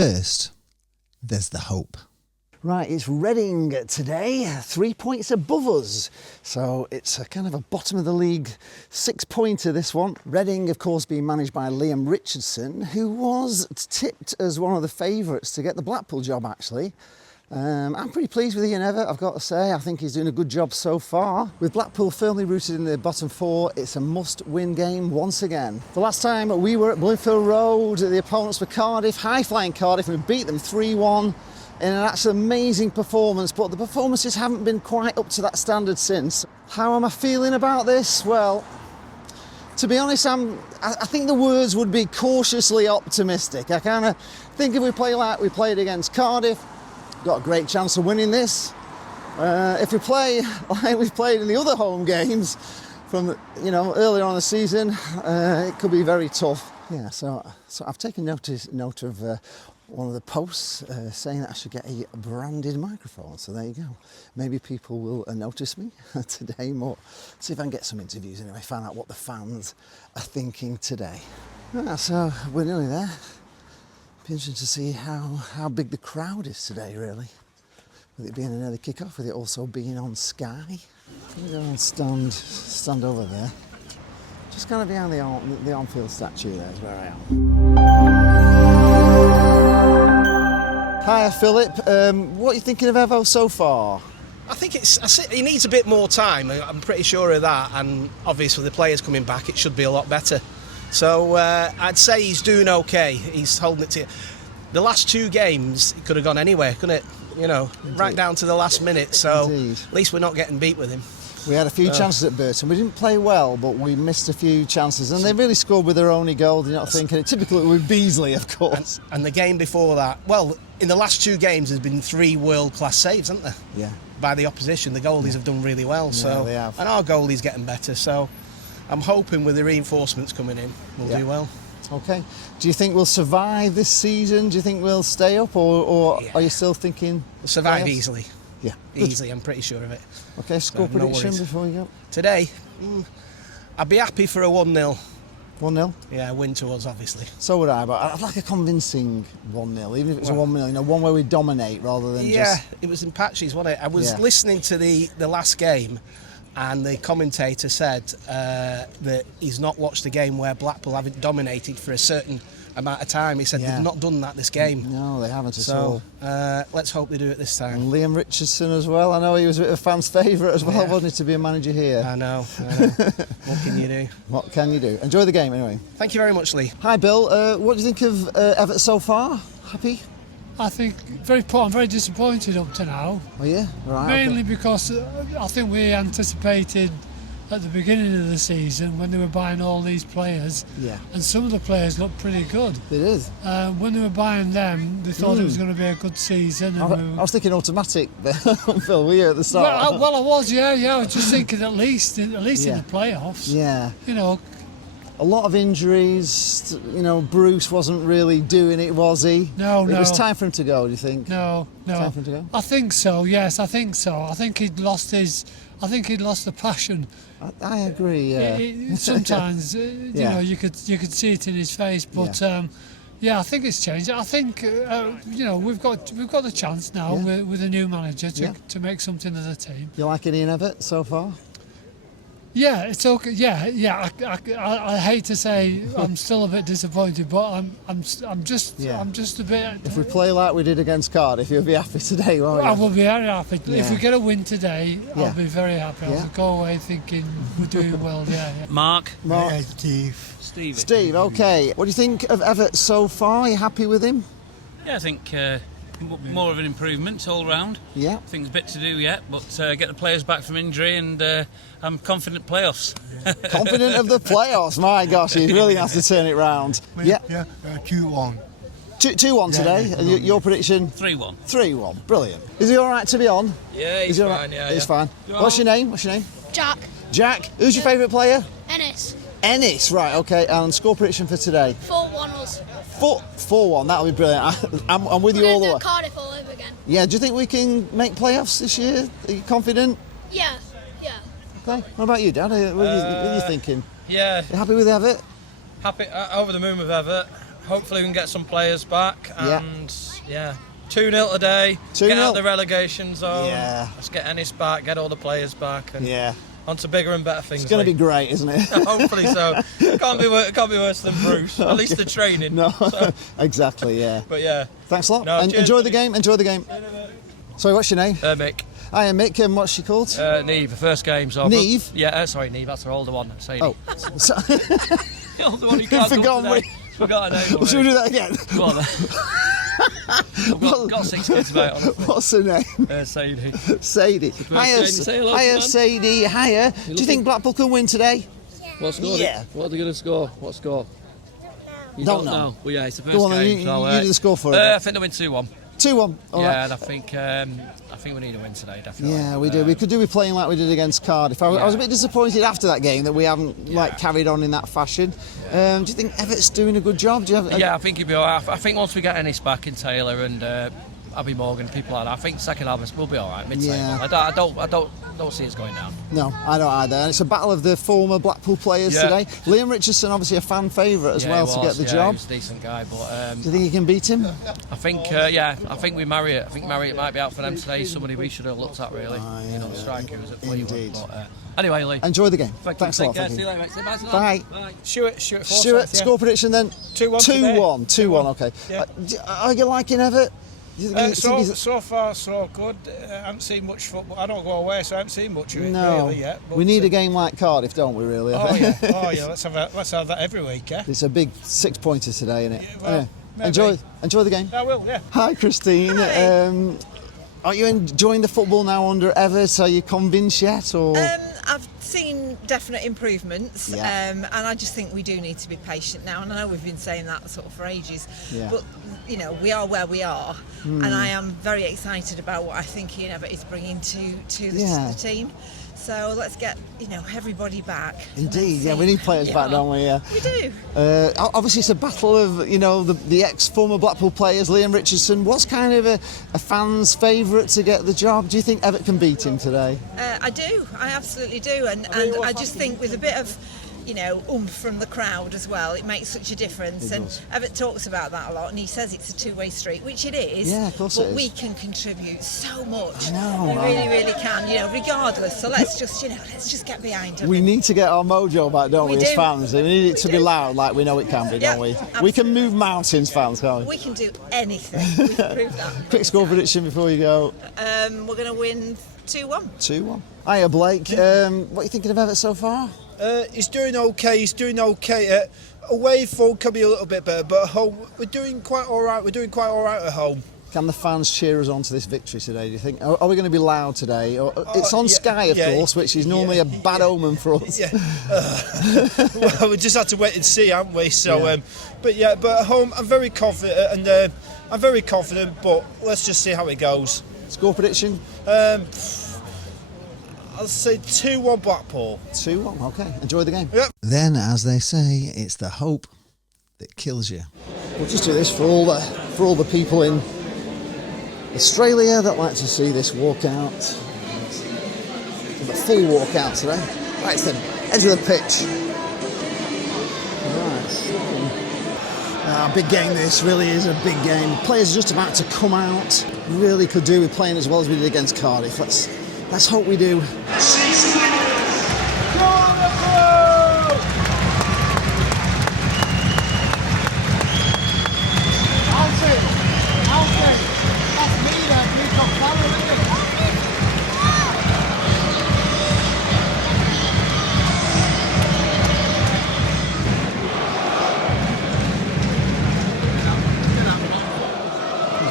first, there's the hope. Right, it's Reading today, 3 points above us. So it's a kind of a bottom of the league 6-pointer, this one. Reading, of course, being managed by Liam Richardson, who was tipped as one of the favourites to get the Blackpool job, actually. I'm pretty pleased with Ian Evatt, I've got to say. I think he's doing a good job so far. With Blackpool firmly rooted in the bottom four, it's a must-win game once again. The last time we were at Bloomfield Road, the opponents were Cardiff, high-flying Cardiff, and we beat them 3-1. In an absolutely amazing performance, but the performances haven't been quite up to that standard since. How am I feeling about this? Well, to be honest, I think the words would be cautiously optimistic. I kind of think if we play like we played against Cardiff, got a great chance of winning this. If we play like we've played in the other home games from earlier on in the season, it could be very tough. Yeah, so I've taken note of one of the posts saying that I should get a branded microphone, so there you go. Maybe people will notice me today more. See if I can get some interviews anyway, find out what the fans are thinking today. So we're nearly there. Be interesting to see how big the crowd is today, really. With it being an early kickoff, with it also being on Sky. I'm going to stand over there. Just kind of behind the on-field statue there is where I am. Hiya, Philip. What are you thinking of Evo so far? I think he needs a bit more time. I'm pretty sure of that. And obviously, the players coming back, it should be a lot better. So I'd say he's doing okay. He's holding it to. The last two games, it could have gone anywhere, couldn't it? Right down to the last minute. So at least we're not getting beat with him. We had a few chances at Burton. We didn't play well, but we missed a few chances. And they really scored with their only goal, you're not thinking. Typically with Beasley, of course. And the game before that, well, in the last two games, there's been 3 world-class saves, haven't there? Yeah. By the opposition. The goalies have done really well. Yeah, they have. And our goalie's getting better. So I'm hoping with the reinforcements coming in, we'll do well. Okay. Do you think we'll survive this season? Do you think we'll stay up? Or are you still thinking... We'll survive playoffs? Easily. Yeah. Easily, I'm pretty sure of it. Okay, score prediction before we go. Today, I'd be happy for a 1-0. 1-0? Yeah, win to us, obviously. So would I, but I'd like a convincing 1-0, even if it's a 1-0, one where we dominate rather than just... Yeah, it was in patches, wasn't it? I was listening to the last game, and the commentator said that he's not watched a game where Blackpool haven't dominated for a certain amount of time. He said they've not done that this game. No, they haven't at all. Let's hope they do it this time. And Liam Richardson as well. I know he was a bit of a fan's favourite as well, wasn't he, to be a manager here? I know. What can you do? What can you do? Enjoy the game anyway. Thank you very much, Lee. Hi, Bill. What do you think of Evatt so far? Happy? I think very poor. I'm very disappointed up to now. Oh yeah, right. Mainly because I think we anticipated at the beginning of the season when they were buying all these players, and some of the players looked pretty good. It is. When they were buying them, they thought it was going to be a good season. And I was thinking automatic, Phil. Were you at the start? Well, I was. Yeah. I was just thinking at least in the playoffs. Yeah. A lot of injuries. Bruce wasn't really doing it, was he? No. It was time for him to go. Do you think? No. Time for him to go? I think so. Yes, I think so. I think he'd lost the passion. I agree. Yeah. Sometimes, you could see it in his face, but I think it's changed. I think we've got the chance now with a new manager to make something of the team. You like any of it so far? Yeah, it's okay. Yeah. I hate to say I'm still a bit disappointed, but I'm just a bit. If we play like we did against Cardiff, you'll be happy today, won't you? I will be very happy. Yeah. If we get a win today, I'll be very happy. I'll go away thinking we're doing well. Yeah. Mark. Steve. Okay. What do you think of Evatt so far? Are you happy with him? Yeah, I think more of an improvement all round. Yeah. I think there's a bit to do yet, but get the players back from injury, and I'm confident playoffs. Confident of the playoffs? My gosh, he really has to turn it round. 2-1. 2-1 today. And your prediction? 3-1. 3-1. Brilliant. Is he all right to be on? Yeah, he's fine. Yeah, he's fine. What's your name? Jack. Who's your favourite player? Ennis. Right. Okay. And score prediction for today? 4-1 us. 4-1. That'll be brilliant. I'm with you all the way. Cardiff all over again. Yeah. Do you think we can make playoffs this year? Are you confident? Yeah. Okay. What about you, Dad? What are you thinking? Yeah. You happy with Evatt? Happy, over the moon with Evatt. hopefully we can get some players back. And, 2-0 today. 2-0. Get out of the relegation zone. Yeah. Let's get Ennis back, get all the players back. And on to bigger and better things. It's going to be great, isn't it? Hopefully so. Can't be worse than Bruce. At least the training. No, so. exactly, yeah. But yeah. Thanks a lot. No, and enjoy the game. Enjoy the game. Sorry, what's your name? Mick. Hi, I'm Mick. And what's she called? Neve. First game. So Neve? Sorry, Neve. That's her older one. Sadie. Oh. The older one. You can't come today. Forgot her name. Should we do that again? Go on then. I've got 6 kids, mate. Honestly. What's her name? Sadie. Sadie. Hiya, Sadie. Hiya. Do you think Blackpool can win today? What score? Yeah. What are they going to score? What score? You don't know. Well, yeah, it's the first Go on, game. you do the score for it. I think they win 2-1. 2-1. And I think we need a win today, definitely. Yeah, we do. We could do with playing like we did against Cardiff. I was a bit disappointed after that game that we haven't carried on in that fashion. Do you think Everett's doing a good job? Do you have? I think he'll be all right. I think once we get Ennis back in Taylor and Abby Morgan, people like that, I think second half we'll be all right. Mid-table. I don't see us going down. No, I don't either. And it's a battle of the former Blackpool players today. Liam Richardson, obviously a fan favourite as well to get the job. He's a decent guy, but do you think he can beat him? I think we Marriott. I think Marriott might be out for them today. Somebody we should have looked at really. The striker who was at Fleetwood. But, anyway, Lee. Enjoy the game. Thanks a lot. See you later, mate. Say bye to them. Bye. Stuart, score prediction then? 2-1. 2-1, okay. Yeah. Are you liking Everett? So far, so good. I haven't seen much football. I don't go away, so I haven't seen much of it really yet. But we need a game like Cardiff, don't we? Really? Let's have that every week. Yeah. It's a big 6-pointer today, isn't it? Yeah, well, enjoy the game. I will. Yeah. Hi, Christine. Hi. Are you enjoying the football now under Everett? Are you convinced yet, or? I've seen definite improvements, and I just think we do need to be patient now. And I know we've been saying that sort of for ages, but we are where we are, and I am very excited about what I think Ian Everett is bringing to the team. So let's get everybody back. Indeed, we need players back, don't we? Yeah, we do. Obviously, it's a battle of the ex-former Blackpool players. Liam Richardson, what's kind of a fan's favourite to get the job? Do you think Everett can beat him today? I do. I absolutely do, and I just think with a bit of oomph from the crowd as well, it makes such a difference. And Everett talks about that a lot, and he says it's a two-way street, which it is. Yeah, of course it is. But we can contribute so much. I know. We really can. Regardless. So let's just get behind him. We need to get our mojo back, don't we, as fans? We need it to be loud, like we know it can be, don't we? Absolutely. We can move mountains, fans, can't we? We can do anything. We can prove that. Quick score prediction before you go. We're going to win 2-1. 2-1. Hiya, Blake. What are you thinking of Everett so far? He's doing okay. Away form can be a little bit better, but at home we're doing quite all right. We're doing quite all right at home. Can the fans cheer us on to this victory today, do you think? Are we going to be loud today? It's on Sky, of course, which is normally a bad omen for us. Yeah. Well, we just had to wait and see, haven't we? So, but at home I'm very confident, and but let's just see how it goes. Score prediction? I'll say 2-1 Blackpool. 2-1, okay. Enjoy the game. Yep. Then, as they say, it's the hope that kills you. We'll just do this for all the people in Australia that like to see this walkout. The full walkout today. Right to the edge of the pitch. Right. Big game this, really is a big game. Players are just about to come out. Really could do with playing as well as we did against Cardiff. Let's hope we do.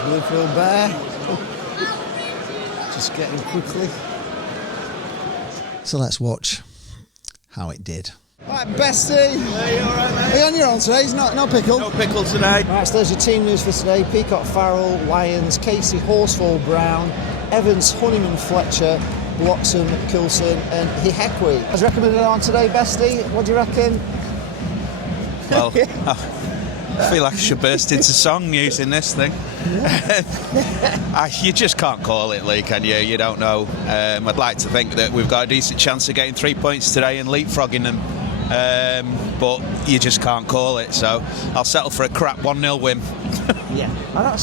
Bloomfield Bear. Just getting quickly. So let's watch how it did. Right, Bestie. Are you all right, mate? Are you on your own today? No pickle? No pickle today. Right, so there's your team news for today. Peacock Farrell, Lyons, Casey Horsfall Brown, Evans, Honeyman Fletcher, Bloxham, Coulson and Hihekwe. As recommended on today, Bestie, what do you reckon? Well, I feel like I should burst into song using this thing. You just can't call it, Lee, can you? You don't know. I'd like to think that we've got a decent chance of getting 3 points today and leapfrogging them. but you just can't call it. So I'll settle for a crap 1-0 win. Yeah, I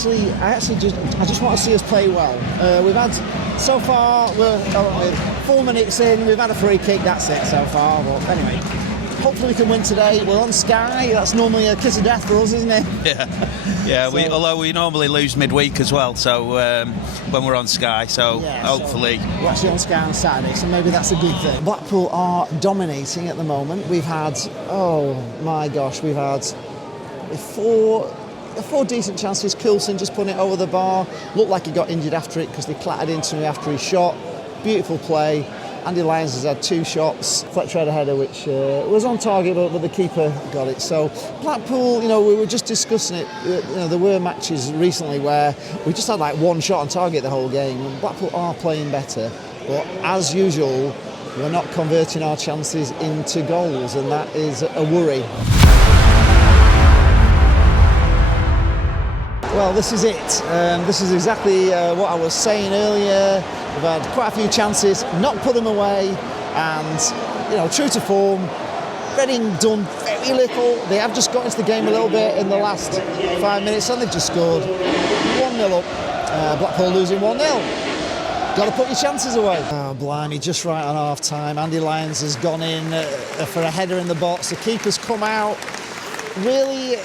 just want to see us play well. We've had so far, we're 4 minutes in. We've had a free kick. That's it so far. But anyway, hopefully we can win today. We're on Sky. That's normally a kiss of death for us, isn't it? Yeah. So, although we normally lose midweek as well. So when we're on Sky, so hopefully we're actually on Sky on Saturday. So maybe that's a good thing. Blackpool are dominating at the moment. We've had, oh my gosh, we've had four decent chances. Coulson just putting it over the bar. Looked like he got injured after it because they clattered into him after he shot. Beautiful play. Andy Lyons has had 2 shots. Fletcher had a header which was on target, but the keeper got it. So Blackpool, we were just discussing it. There were matches recently where we just had like 1 shot on target the whole game. And Blackpool are playing better, but as usual, we're not converting our chances into goals, and that is a worry. Well, this is it. This is exactly what I was saying earlier. We've had quite a few chances, not put them away, and true to form, Reading done very little. They have just got into the game a little bit in the last 5 minutes, and they've just scored 1-0 up. Blackpool losing 1-0. Got to put your chances away. Oh, blimey, just right on half time. Andy Lyons has gone in for a header in the box. The keeper's come out. Really,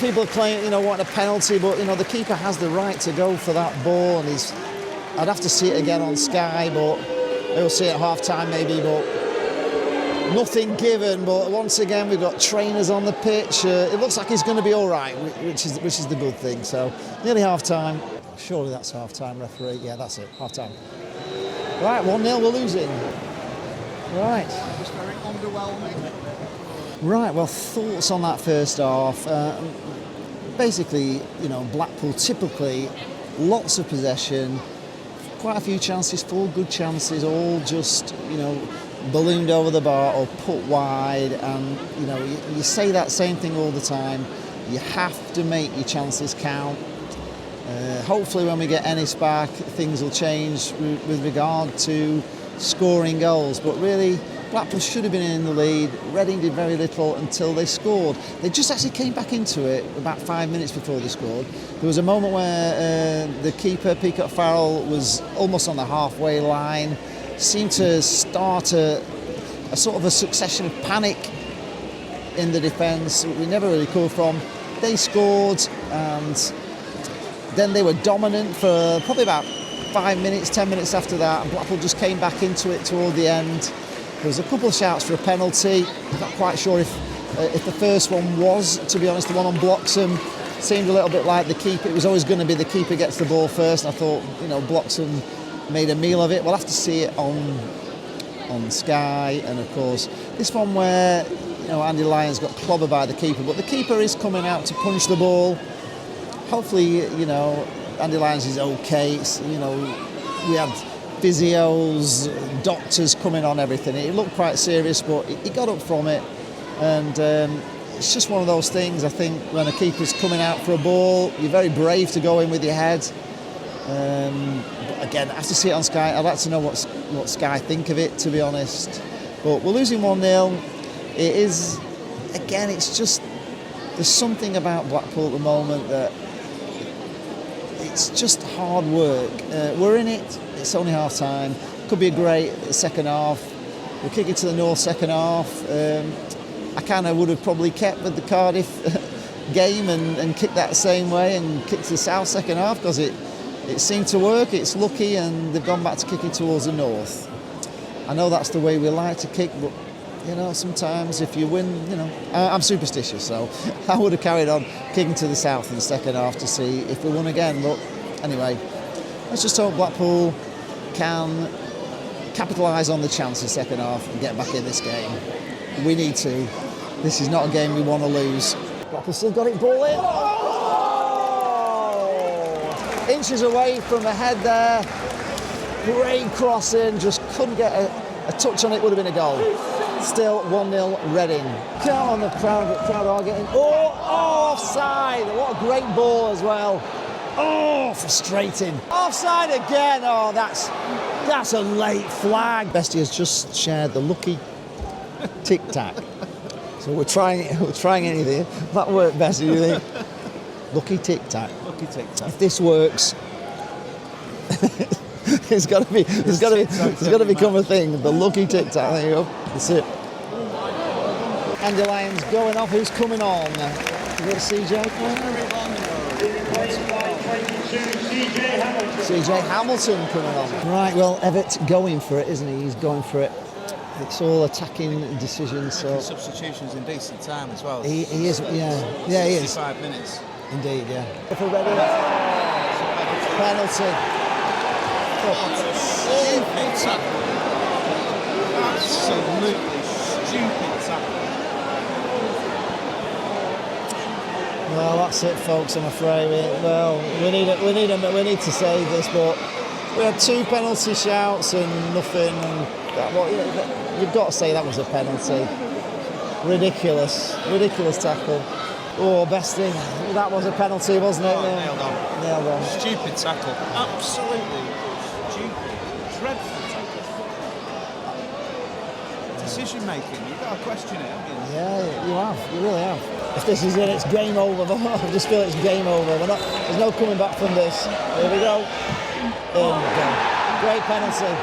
people are playing, wanting a penalty, but the keeper has the right to go for that ball, and I'd have to see it again on Sky, but we'll see it at half time maybe, but nothing given. But once again, we've got trainers on the pitch. It looks like he's going to be all right, which is the good thing. So nearly half time. Surely that's half time, referee. Yeah, that's it, half time. Right, 1-0, we're losing. Right. Just very underwhelming. Right, well, thoughts on that first half. Basically, Blackpool typically lots of possession, quite a few chances, 4 good chances, all just, ballooned over the bar or put wide. And, you say that same thing all the time. You have to make your chances count. Hopefully when we get Ennis back, things will change with regard to scoring goals. But really, Blackpool should have been in the lead. Reading did very little until they scored. They just actually came back into it about 5 minutes before they scored. There was a moment where the keeper, Peacock Farrell, was almost on the halfway line. Seemed to start a sort of a succession of panic in the defence. We never really recovered from. They scored, and then they were dominant for probably about 5 minutes, 10 minutes after that, and Blackpool just came back into it toward the end. There was a couple of shouts for a penalty. I'm not quite sure if the first one was, to be honest, the one on Bloxham. Seemed a little bit like the keeper. It was always going to be the keeper gets the ball first, and I thought, Bloxham made a meal of it. We'll have to see it on Sky, and of course this one where Andy Lyons got clobbered by the keeper, but the keeper is coming out to punch the ball. Hopefully, Andy Lyons is okay. We had physios, doctors coming on everything. It looked quite serious, but he got up from it, and it's just one of those things. I think when a keeper's coming out for a ball, you're very brave to go in with your head. But again, I have to see it on Sky. I'd like to know what Sky think of it, to be honest. But we're losing 1-0. It is, again, it's just, there's something about Blackpool at the moment that it's just hard work. We're in it. It's only half time. Could be a great second half. We're kicking to the north second half. I kind of would have probably kept with the Cardiff game and kicked that the same way and kicked to the south second half because it seemed to work. It's lucky, and they've gone back to kicking towards the north. I know that's the way we like to kick, but sometimes if you win, I'm superstitious, so I would have carried on kicking to the south in the second half to see if we won again. But anyway, let's just hope Blackpool can capitalise on the chance in the second half and get back in this game. We need to. This is not a game we want to lose. Blackpool still got it, ball in. Oh! Inches away from the head there. Great crossing, just couldn't get a touch on it, would have been a goal. Still 1-0 Reading. Come on, the crowd are getting... Oh, offside! What a great ball as well. Oh, frustrating. Offside again. Oh, that's a late flag. Bestie has just shared the lucky tic-tac. So we're trying anything. That worked best, do you think? Lucky tic-tac. Lucky tic-tac. If this works, it's got to become a thing. The lucky tic-tac. There you go. That's it. Dandelions going off. Who's coming on? You got CJ? CJ Hamilton coming on. Right. Well, Everett going for it, isn't he? He's going for it. It's all attacking decisions. So substitutions in decent time as well. He is. Yeah. Yeah. He is. 65 minutes. Indeed. Yeah. If we're ready. Penalty. Stupid tackle. Absolutely stupid tackle. Well, that's it, folks. I'm afraid. We need to save this, but we had 2 penalty shouts and nothing. You've got to say that was a penalty. Ridiculous tackle. Oh, Bestie, that was a penalty, wasn't it? Nailed on. Stupid tackle. Absolutely stupid. Dreadful tackle. Decision making. You've got to question it, haven't you? Yeah, you have. You really have. If this is it, it's game over. I just feel it's game over. There's no coming back from this. Here we go. In we go. Great penalty.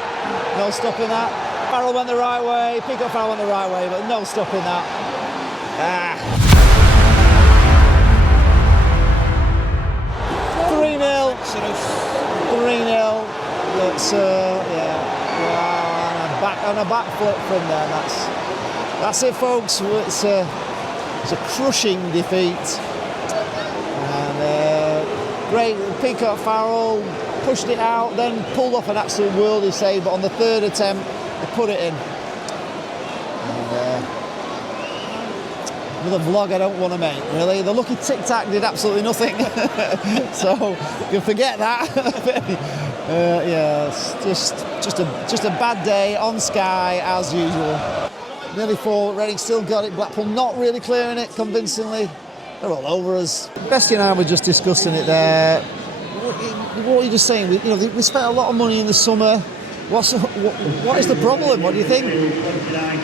No stopping that. Farrell went the right way. Peacock Farrell went the right way, but no stopping that. 3-0. 3-0. That's on a back flip from there. That's it, folks. It's a crushing defeat. And great. Peacock Farrell pushed it out, then pulled off an absolute worldly save. But on the 3rd attempt, they put it in. Another vlog I don't want to make, really. The lucky tic-tac did absolutely nothing. So you can forget that. It's just a bad day on Sky as usual. Nearly 4, Reading still got it. Blackpool not really clearing it convincingly. They're all over us. Bestie and I were just discussing it there. What are you just saying? We spent a lot of money in the summer. What is the problem? What do you think?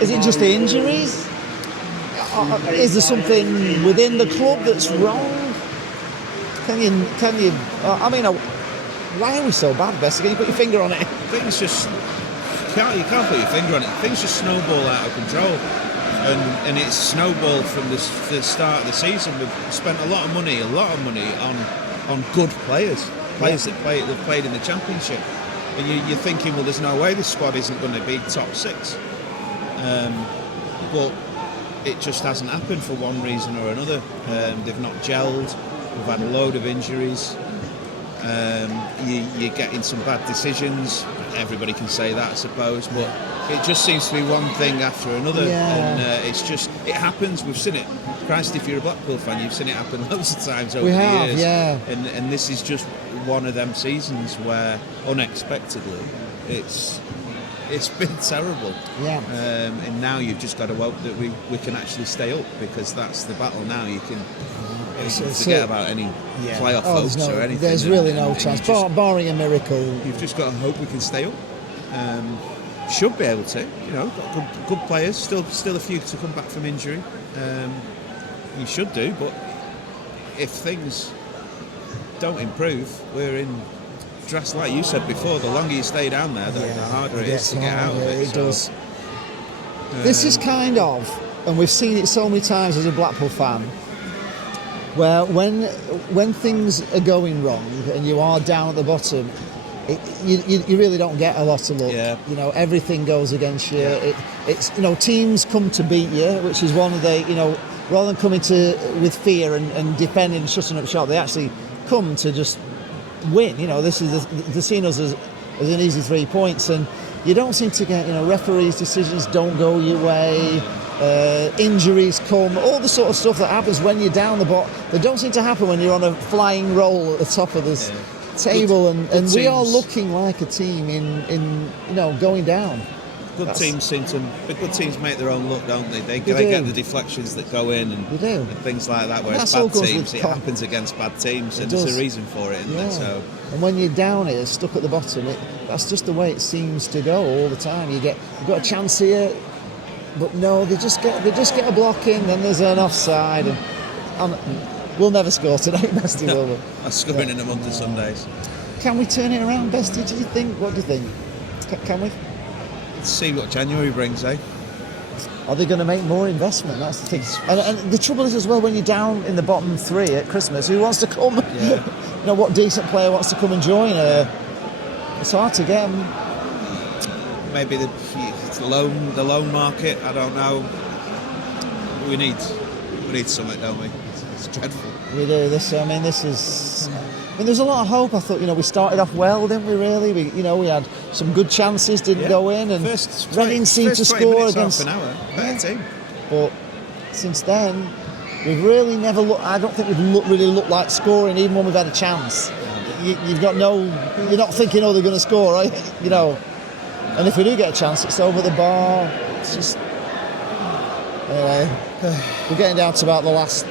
Is it just the injuries? Is there something within the club that's wrong? Can you? Why are we so bad, Bessie? Can you put your finger on it? Things just you can't put your finger on it. Things just snowball out of control, and it's snowballed from the start of the season. We've spent a lot of money on good players that have played in the Championship, and you're thinking, well, there's no way this squad isn't going to be top 6, but it just hasn't happened for one reason or another. They've not gelled. We've had a load of injuries. You're getting some bad decisions. Everybody can say that, I suppose, but it just seems to be one thing after another. And it happens. We've seen it. Christ, if you're a Blackpool fan, you've seen it happen loads of times over the years. Yeah. And this is just one of them seasons where unexpectedly it's been terrible. Yeah. And now you've just got to hope that we can actually stay up, because that's the battle now. You can forget about any playoff hopes or anything. There's really no chance, barring a miracle. You've just got to hope we can stay up. Should be able to. Got good players. Still a few to come back from injury. You should do, but if things don't improve, we're in. Just like you said before, the longer you stay down there, the harder it is to get out of it. It does. This is kind of, and we've seen it so many times as a Blackpool fan, where when things are going wrong and you are down at the bottom, you really don't get a lot of luck. Yeah. Everything goes against you. Yeah. It's teams come to beat you, which is one of the rather than coming with fear and defending and shutting up shop, they actually come to just win. This is the seen us as an easy 3 points, and you don't seem to get referees' decisions don't go your way, injuries come, all the sort of stuff that happens when you're down the bottom. They don't seem to happen when you're on a flying roll at the top of this table, and we are looking like a team in going down. Good teams make their own luck, don't they? They get the deflections that go in and things like that. Whereas bad teams, it happens against bad teams, and there's a reason for it, isn't there? So, and when you're down here, stuck at the bottom, that's just the way it seems to go all the time. You've got a chance here, But no, they just get a block in, then there's an offside, and we'll never score today, Bestie, will we? I'm scoring in a month of Sundays. Can we turn it around, Bestie? Do you think? What do you think? Can we? Let's see what January brings, eh? Are they going to make more investment? That's the thing. And the trouble is as well, when you're down in the bottom three at Christmas, who wants to come? Yeah. What decent player wants to come and join? It's hard to get them. Maybe it's the loan market. I don't know. We need something, don't we? It's dreadful. We do this. This is. There's a lot of hope. I thought, we started off well, didn't we? Really, we had some good chances, didn't go in, and Reading seemed to score against. Half an hour, better team. But since then, we've really never looked. I don't think we've really looked like scoring, even when we've had a chance. You've got no. You're not thinking, they're going to score, right? And if we do get a chance, it's over the bar. It's just. Anyway, we're getting down to about the last.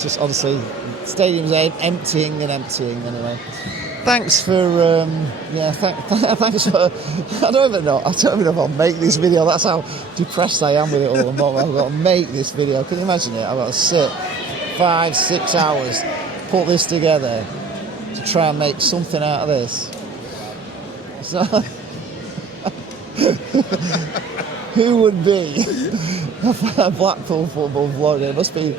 Just honestly, stadium's emptying anyway. Thanks for, thanks for. I don't even know if I'll make this video. That's how depressed I am with it all the moment. I've got to make this video. Can you imagine it? I've got to sit 5-6 hours, put this together to try and make something out of this. So, who would be a Blackpool football vlogger? It's been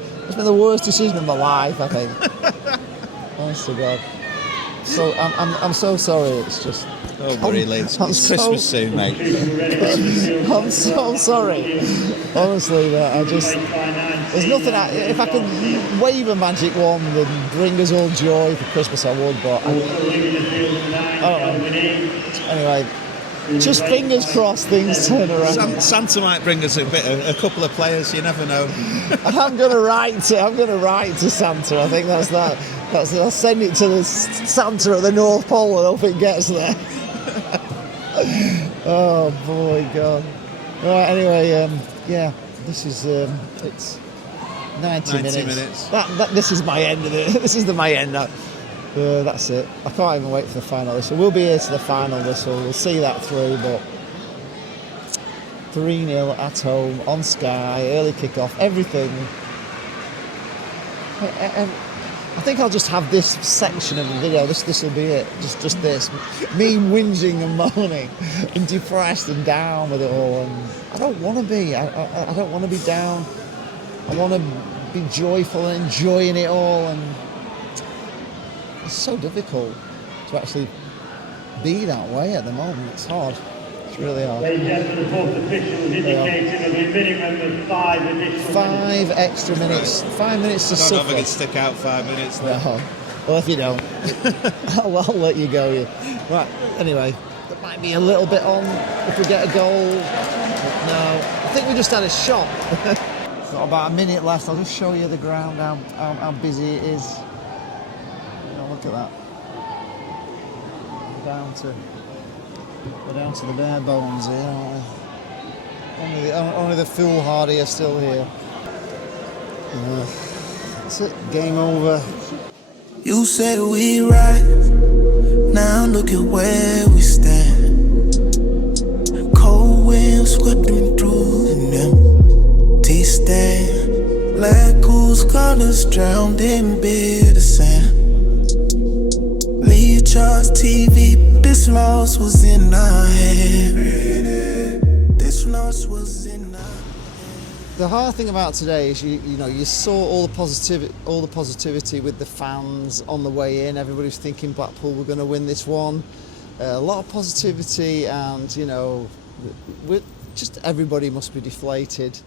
the worst decision of my life, I think. Honest to God. So I'm so sorry. It's just. Oh, really? It's Christmas soon, mate. I'm so sorry. Honestly, there's nothing. If I could wave a magic wand and bring us all joy for Christmas, I would. But I don't know. Anyway. Just fingers crossed things turn around. Santa might bring us a couple of players. You never know. I'm going to write to Santa. I think that's that. I'll send it to the Santa at the North Pole and hope it gets there. Oh boy, God. Right. Anyway, this is it's 90 minutes. This is my end of it. This is my end now. That's it. I can't even wait for the final whistle. We'll be here to the final whistle. We'll see that through, but 3-0 at home, on Sky, early kickoff, everything. I think I'll just have this section of the video. This will be it. Just this. Me whinging and moaning and depressed and down with it all. And I don't want to be. I don't want to be down. I want to be joyful and enjoying it all. And it's so difficult to actually be that way at the moment. It's hard. It's really hard. Ladies and gentlemen, the fourth official has indicated there'll be a minimum of 5 additional 5 extra minutes. 5 minutes to suffer. I don't know if I can stick out 5 minutes. No. Well, if you don't, I'll let you go. Right. Anyway, that might be a little bit on if we get a goal. No. I think we just had a shot. Got about a minute left. I'll just show you the ground, how busy it is. Look at that. We're down to the bare bones here, aren't we? Only the foolhardy are still here. That's it. Game over. You said we right. Now look at where we stand. Cold winds sweeping through an empty stand. Black goose colors drowned in bitter sand. Charts TV, this loss was in our head. This loss was in our head. The hard thing about today is you saw all the positivity with the fans on the way in. Everybody was thinking Blackpool were going to win this one. A lot of positivity, and just everybody must be deflated.